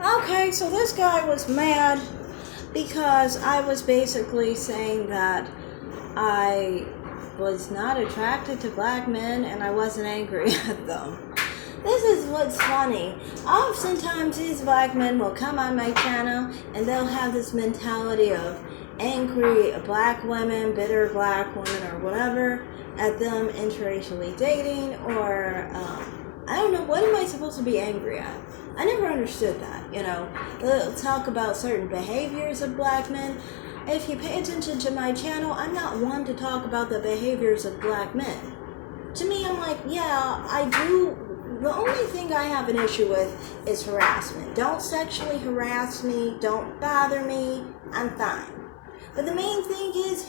Okay, so this guy was mad because I was basically saying that I was not attracted to black men and I wasn't angry at them. This is what's funny. Oftentimes, these black men will come on my channel and they'll have this mentality of angry black women, bitter black women, or whatever, at them interracially dating, or I don't know, what am I supposed to be angry at? I never understood that, They'll talk about certain behaviors of black men. If you pay attention to my channel, I'm not one to talk about the behaviors of black men. To me, I'm like, yeah, I do. The only thing I have an issue with is harassment. Don't sexually harass me. Don't bother me. I'm fine. But the main thing is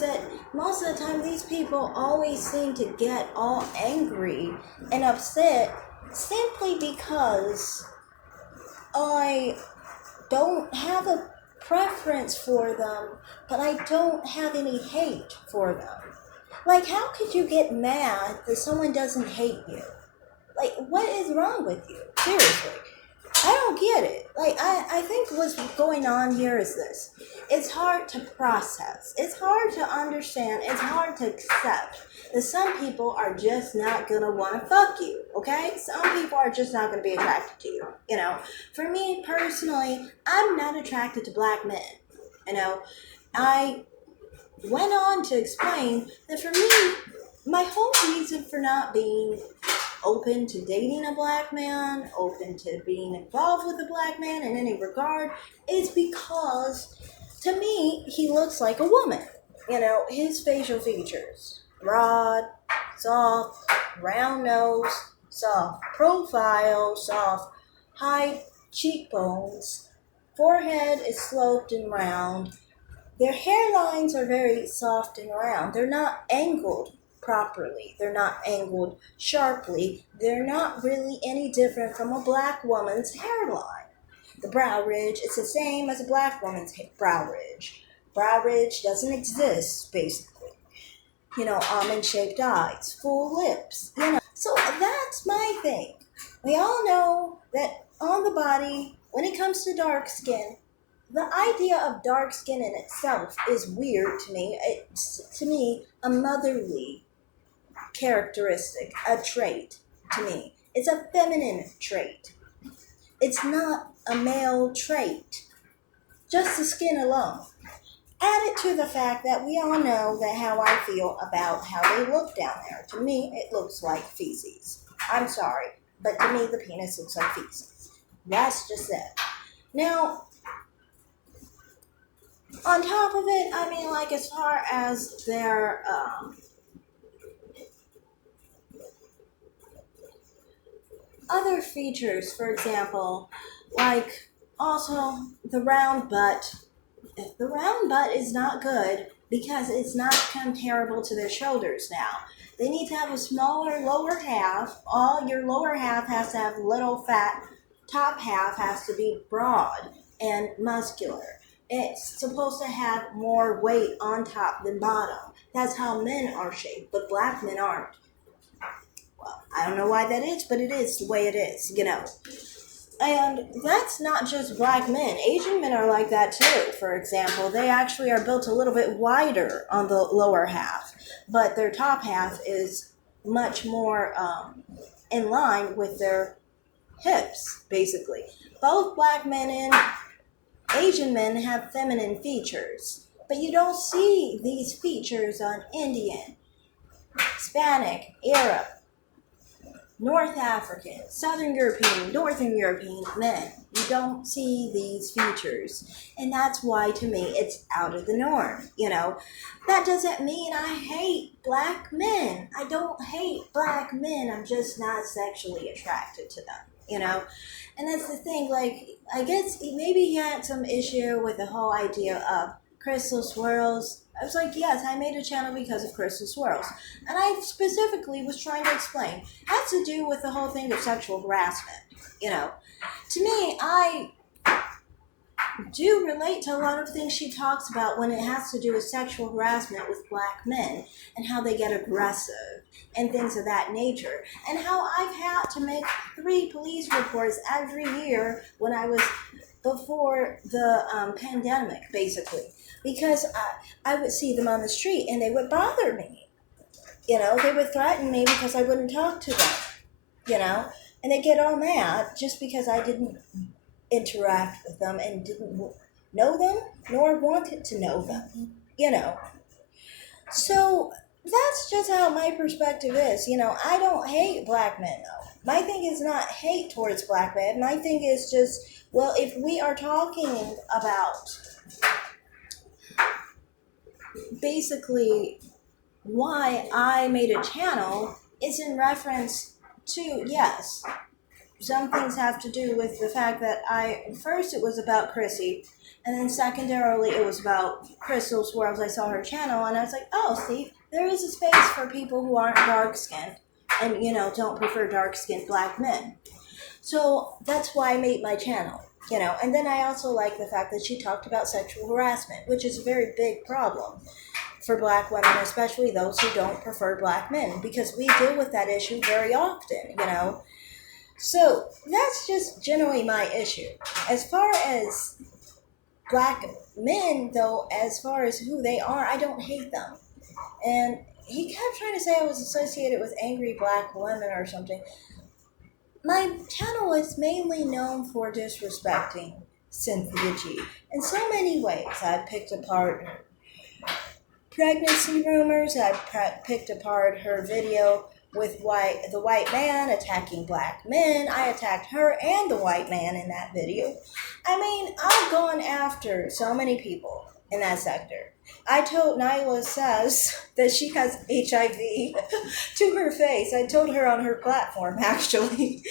that most of the time these people always seem to get all angry and upset simply because I don't have a preference for them, but I don't have any hate for them. Like, how could you get mad that someone doesn't hate you? Like, what is wrong with you? Seriously. I don't get it. Like, I think what's going on here is this. It's hard to process. It's hard to understand. It's hard to accept that some people are just not going to want to fuck you, okay? Some people are just not going to be attracted to you, For me, personally, I'm not attracted to black men, I went on to explain that for me, my whole reason for not being open to dating a black man, open to being involved with a black man in any regard, is because, to me, he looks like a woman. His facial features, broad, soft, round nose, soft profile, soft, high cheekbones, forehead is sloped and round. Their hairlines are very soft and round. They're not angled properly. They're not angled sharply. They're not really any different from a black woman's hairline. The brow ridge is the same as a black woman's brow ridge. Brow ridge doesn't exist, basically. Almond-shaped eyes, full lips, So that's my thing. We all know that on the body, when it comes to dark skin, the idea of dark skin in itself is weird to me. It's, to me, a motherly characteristic, a trait to me. It's a feminine trait. It's not a male trait. Just the skin alone. Added to the fact that we all know that how I feel about how they look down there. To me, it looks like feces. I'm sorry, but to me, the penis looks like feces. That's just it. Now, on top of it, as far as their other features, for example, like also the round butt. If the round butt is not good because it's not comparable to their shoulders now. They need to have a smaller lower half. All your lower half has to have little fat. Top half has to be broad and muscular. It's supposed to have more weight on top than bottom. That's how men are shaped, but black men aren't. Well, I don't know why that is, but it is the way it is, And that's not just black men. Asian men are like that too. For example, they actually are built a little bit wider on the lower half, but their top half is much more in line with their hips, basically. Both black men and Asian men have feminine features, but you don't see these features on Indian, Hispanic, Arab, North African, Southern European, Northern European men. You don't see these features. And that's why, to me, it's out of the norm, That doesn't mean I hate black men. I don't hate black men. I'm just not sexually attracted to them, And that's the thing, I guess maybe he had some issue with the whole idea of crystal swirls. I was like, yes, I made a channel because of crystal swirls. And I specifically was trying to explain. It has to do with the whole thing of sexual harassment, To me, I do relate to a lot of things she talks about when it has to do with sexual harassment with black men and how they get aggressive and things of that nature. And how I've had to make 3 police reports every year when I was before the pandemic, basically. Because I would see them on the street and they would bother me. They would threaten me because I wouldn't talk to them, and they get all mad just because I didn't interact with them and didn't know them nor wanted to know them, So that's just how my perspective is. I don't hate black men though. My thing is not hate towards black men. My thing is just, well, if we are talking about basically why I made a channel, it's in reference to, yes, some things have to do with the fact that first it was about Chrissy, and then secondarily it was about Crystal's Worlds. I saw her channel and I was like, oh, see, there is a space for people who aren't dark skinned and, don't prefer dark skinned black men. So that's why I made my channel, and then I also like the fact that she talked about sexual harassment, which is a very big problem for black women, especially those who don't prefer black men, because we deal with that issue very often, So that's just generally my issue. As far as black men, though, as far as who they are, I don't hate them. And he kept trying to say I was associated with angry black women or something. My channel is mainly known for disrespecting Cynthia G in so many ways. I picked apart her pregnancy rumors. I picked apart her video with the white man attacking black men. I attacked her and the white man in that video. I mean, I've gone after so many people in that sector. I told Nyla says that she has HIV to her face. I told her on her platform, actually.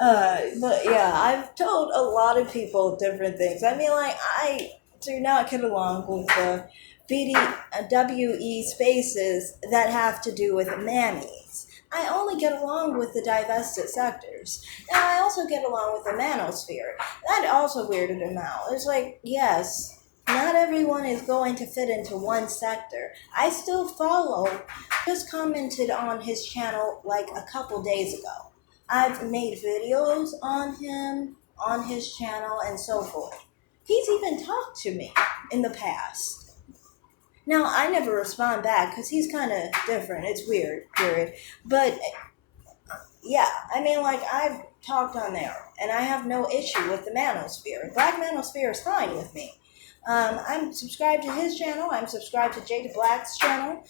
But yeah, I've told a lot of people different things. I mean, like, I do not get along with the BDWE spaces that have to do with mammies. I only get along with the divested sectors. Now, I also get along with the manosphere. That also weirded him out. It's like, yes, not everyone is going to fit into one sector. I still follow, just commented on his channel like a couple days ago. I've made videos on him, on his channel, and so forth. He's even talked to me in the past. Now, I never respond back because he's kind of different. It's weird. But, yeah, I mean, like, I've talked on there, and I have no issue with the manosphere. Black manosphere is fine with me. I'm subscribed to his channel. I'm subscribed to Jada Black's channel.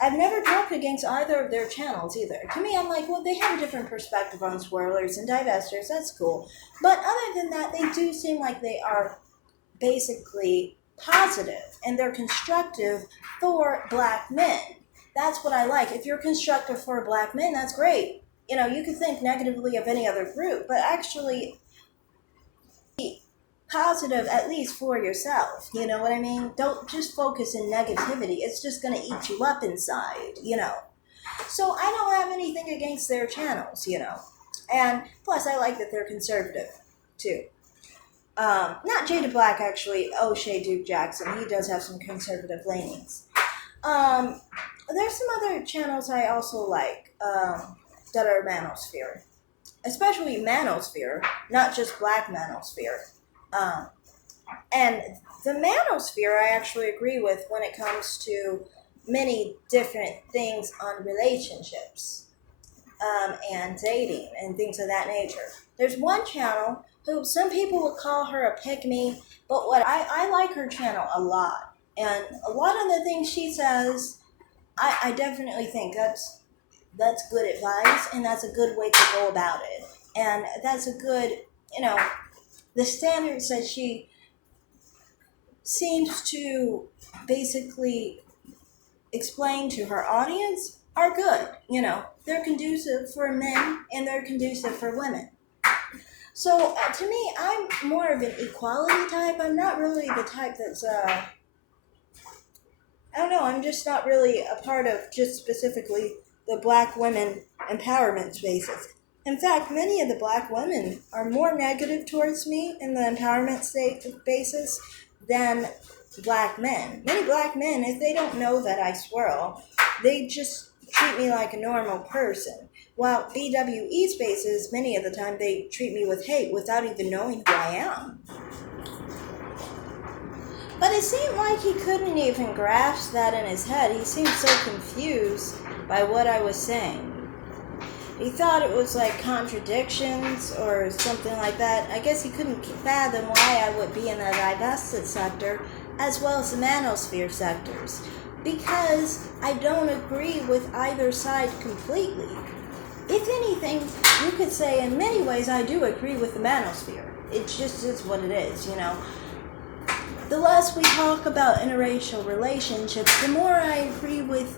I've never talked against either of their channels either. To me, I'm like, well, they have a different perspective on swirlers and divestors. That's cool. But other than that, they do seem like they are basically positive and they're constructive for black men. That's what I like. If you're constructive for black men, that's great. You can think negatively of any other group, but actually be positive at least for yourself. You know what I mean? Don't just focus in negativity. It's just going to eat you up inside, So I don't have anything against their channels, And plus, I like that they're conservative, too. Not Jada Black, actually. O'Shea Duke Jackson. He does have some conservative leanings. There's some other channels I also like that are manosphere. Especially manosphere, not just black manosphere. And the manosphere I actually agree with when it comes to many different things on relationships and dating and things of that nature. There's one channel who some people would call her a pick-me, but what I like her channel a lot. And a lot of the things she says, I definitely think that's good advice, and that's a good way to go about it. And that's a good, the standards that she seems to basically explain to her audience are good. They're conducive for men and they're conducive for women. So to me, I'm more of an equality type. I'm not really the type that's, I don't know, I'm just not really a part of just specifically the black women empowerment spaces. In fact, many of the black women are more negative towards me in the empowerment state basis than black men. Many black men, if they don't know that I swirl, they just treat me like a normal person. While BWE spaces, many of the time, they treat me with hate without even knowing who I am. But it seemed like he couldn't even grasp that in his head. He seemed so confused by what I was saying. He thought it was like contradictions or something like that. I guess he couldn't fathom why I would be in the divested sector as well as the manosphere sectors, because I don't agree with either side completely. If anything, you could say in many ways I do agree with the manosphere. It just is what it is, you know. The less we talk about interracial relationships, the more I agree with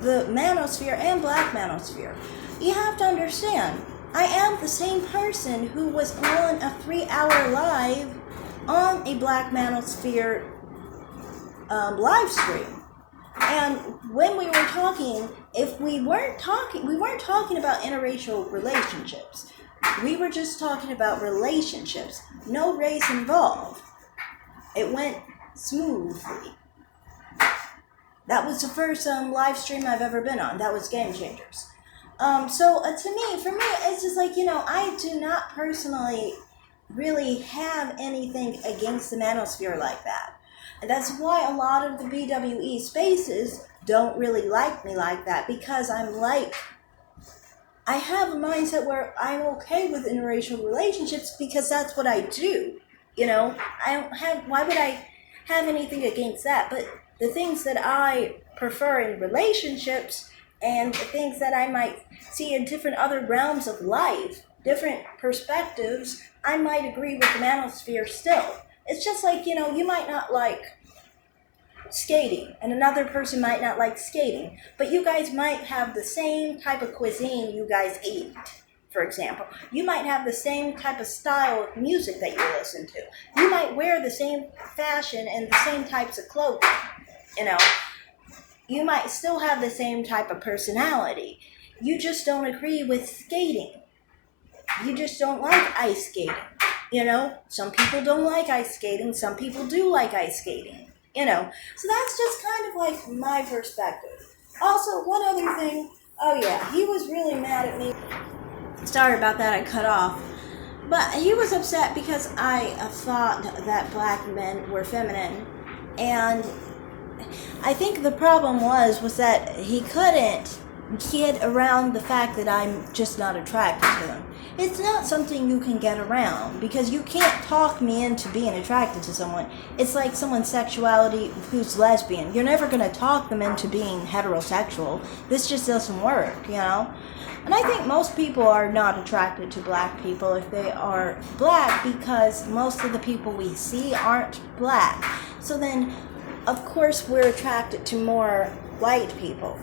the manosphere and black manosphere. You have to understand, I am the same person who was on a 3-hour live on a black manosphere live stream. And when we were talking, we weren't talking about interracial relationships. We were just talking about relationships, no race involved. It went smoothly. That was the first live stream I've ever been on. That was Game Changers. For me, it's just like, you know, I do not personally really have anything against the manosphere like that. And that's why a lot of the BWE spaces don't really like me like that, because I have a mindset where I'm okay with interracial relationships because that's what I do. You know, why would I have anything against that? But the things that I prefer in relationships and the things that I might see in different other realms of life, different perspectives, I might agree with the manosphere still. It's just like, you know, you might not like skating and another person might not like skating, but you guys might have the same type of cuisine you guys eat. For example, you might have the same type of style of music that you listen to. You might wear the same fashion and the same types of clothing, you know. You might still have the same type of personality. You just don't agree with skating. You just don't like ice skating. You know, some people don't like ice skating. Some people do like ice skating. You know, so that's just kind of like my perspective. Also, one other thing. Oh yeah, he was really mad at me. Sorry about that, I cut off. But he was upset because I thought that black men were feminine. And I think the problem was that he couldn't get around the fact that I'm just not attracted to them. It's not something you can get around, because you can't talk me into being attracted to someone. It's like someone's sexuality who's lesbian. You're never going to talk them into being heterosexual. This just doesn't work, you know? And I think most people are not attracted to black people if they are black, because most of the people we see aren't black. So then, of course, we're attracted to more white people.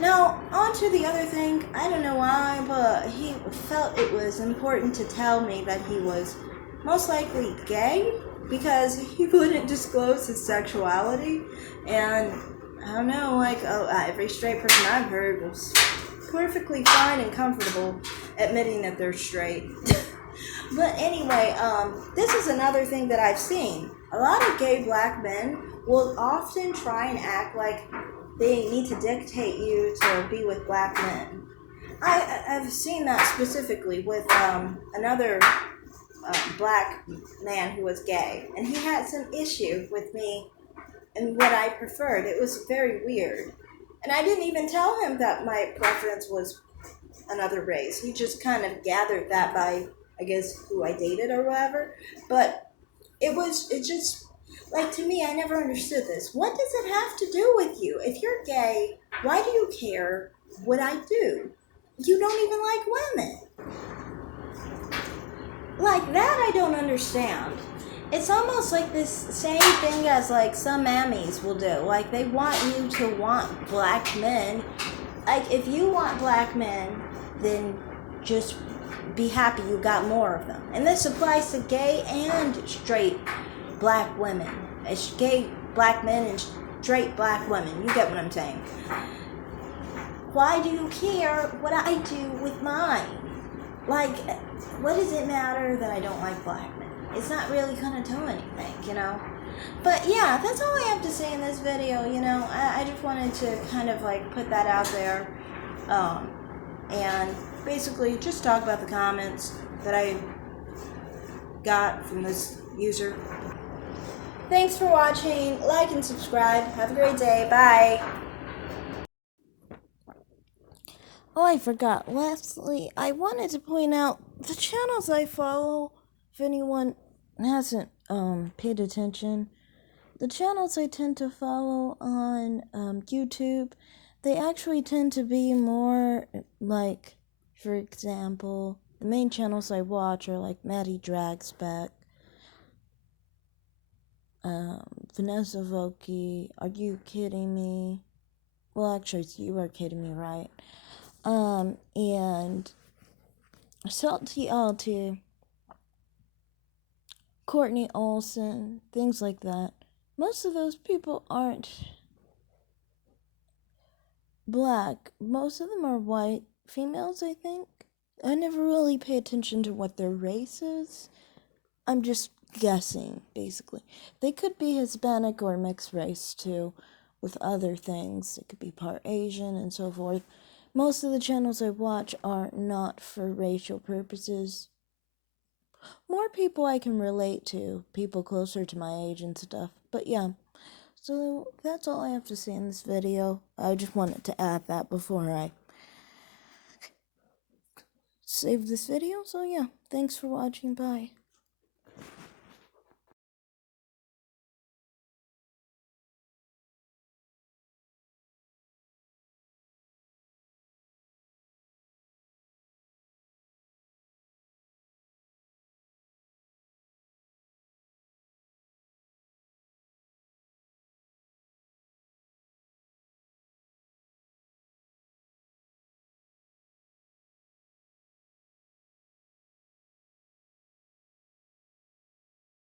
Now, on to the other thing. I don't know why, but he felt it was important to tell me that he was most likely gay, because he wouldn't disclose his sexuality. And I don't know, like, every straight person I've heard was perfectly fine and comfortable admitting that they're straight. But anyway, this is another thing that I've seen. A lot of gay black men will often try and act like they need to dictate you to be with black men. I've seen that specifically with another black man who was gay, and he had some issue with me and what I preferred. It was very weird. And I didn't even tell him that my preference was another race. He just kind of gathered that by, I guess, who I dated or whatever. But it just, like, to me, I never understood this. What does it have to do with you? If you're gay, why do you care what I do? You don't even like women. Like, that I don't understand. It's almost like this same thing as, like, some mammies will do. Like, they want you to want black men. Like, if you want black men, then just be happy you got more of them. And this applies to gay and straight black women. It's gay black men and straight black women. You get what I'm saying. Why do you care what I do with mine? Like, what does it matter that I don't like black men? It's not really gonna do anything, you know? But yeah, that's all I have to say in this video, you know? I just wanted to kind of like put that out there. And basically just talk about the comments that I got from this user. Thanks for watching. Like and subscribe. Have a great day. Bye. Oh, I forgot. Lastly, I wanted to point out the channels I follow. If anyone hasn't paid attention, the channels I tend to follow on YouTube, they actually tend to be more like, for example, the main channels I watch are like Maddie Drags Back, Vanessa Volke, Are You Kidding Me? Well, actually, You Are Kidding Me, right? And Salty Alty, Courtney Olson, things like that. Most of those people aren't black. Most of them are white females, I think. I never really pay attention to what their race is. I'm just guessing, basically. They could be Hispanic or mixed race, too, with other things. It could be part Asian and so forth. Most of the channels I watch are not for racial purposes. More people I can relate to, people closer to my age and stuff. But yeah, so that's all I have to say in this video. I just wanted to add that before I save this video. So yeah, thanks for watching. Bye.